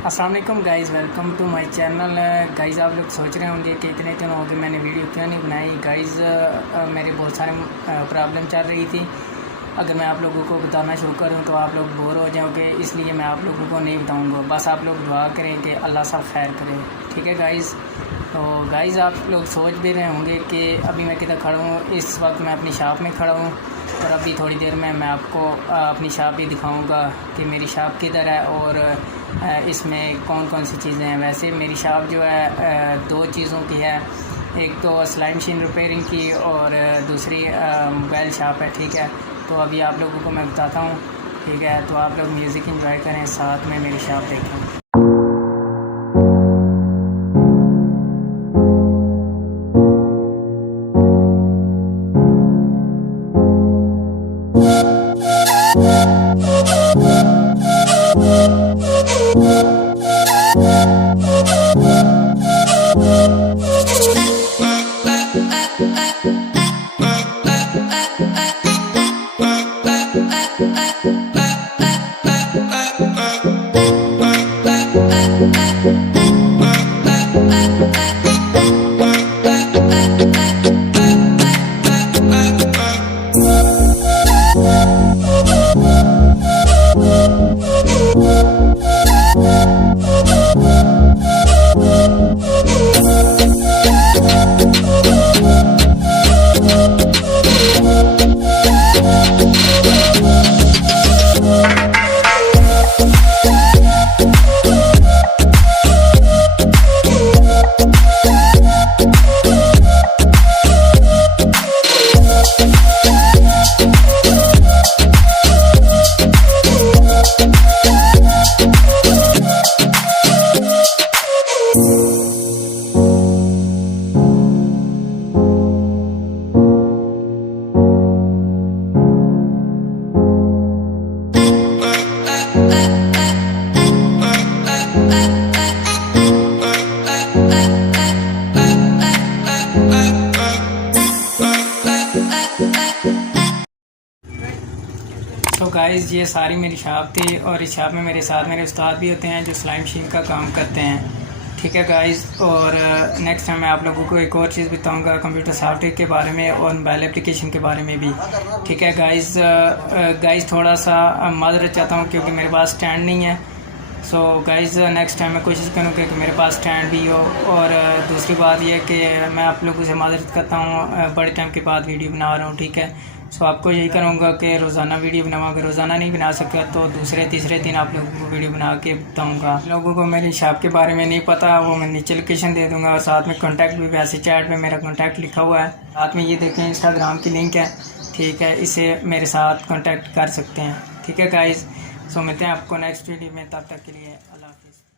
अस्सलाम वालेकुम guys, welcome to my channel. Guys आप लोग सोच रहे होंगे कि इतने दिन हो गए मैंने वीडियो क्यों नहीं बनाई। गाइज़ मेरे बहुत सारे प्रॉब्लम चल रही थी। अगर मैं आप लोगों को बताना शुरू करूं तो आप लोग बोर हो जाओगे, इसलिए मैं आप लोगों को नहीं बताऊंगा। बस आप लोग दुआ करें कि अल्लाह सब खैर करे, ठीक है गाइज़। तो गाइज़ आप लोग सोच भी रहे होंगे कि अभी मैं किधर खड़ा हूँ। इस वक्त मैं अपनी शॉप में खड़ा हूँ और अभी थोड़ी देर में मैं आपको अपनी शॉप भी दिखाऊंगा कि मेरी शॉप किधर है और इसमें कौन कौन सी चीज़ें हैं। वैसे मेरी शॉप जो है दो चीज़ों की है, एक तो सिलाई मशीन रिपेयरिंग की और दूसरी मोबाइल शॉप है, ठीक है। तो अभी आप लोगों को मैं बताता हूँ, ठीक है। तो आप लोग म्यूज़िक एंजॉय करें, साथ में मेरी शॉप देखें। तो गाइज़ ये सारी मेरी शॉप थी और इस शॉप में मेरे साथ मेरे उस्ताद भी होते हैं जो सिलाई मशीन का काम करते हैं, ठीक है गाइज़। और नेक्स्ट टाइम मैं आप लोगों को एक और चीज़ बताऊंगा कंप्यूटर सॉफ्टवेयर के बारे में और मोबाइल एप्लीकेशन के बारे में भी, ठीक है गाइज़। गाइज़ थोड़ा सा माजरत चाहता हूँ क्योंकि मेरे पास स्टैंड नहीं है। सो गाइज़ नेक्स्ट टाइम मैं कोशिश करूँगा कि मेरे पास स्टैंड भी हो। और दूसरी बात यह कि मैं आप लोगों से माजरत करता हूँ, बड़े टाइम के बाद वीडियो बना रहा हूँ, ठीक है। सो आपको यही करूँगा कि रोज़ाना वीडियो बनाऊँगा। अगर रोज़ाना नहीं बना सका तो दूसरे तीसरे दिन आप लोगों को वीडियो बना के बताऊँगा। लोगों को मेरी शॉप के बारे में नहीं पता, वो मैं नीचे लोकेशन दे दूँगा और साथ में कॉन्टैक्ट भी, वैसे चैट में मेरा कॉन्टैक्ट लिखा हुआ है। साथ में ये देखें इंस्टाग्राम की लिंक है, ठीक है। इसे मेरे साथ कॉन्टैक्ट कर सकते हैं, ठीक है गाइज़। सो मिलते हैं आपको नेक्स्ट वीडियो में, तब तक के लिए अल्लाह हाफ़िज़।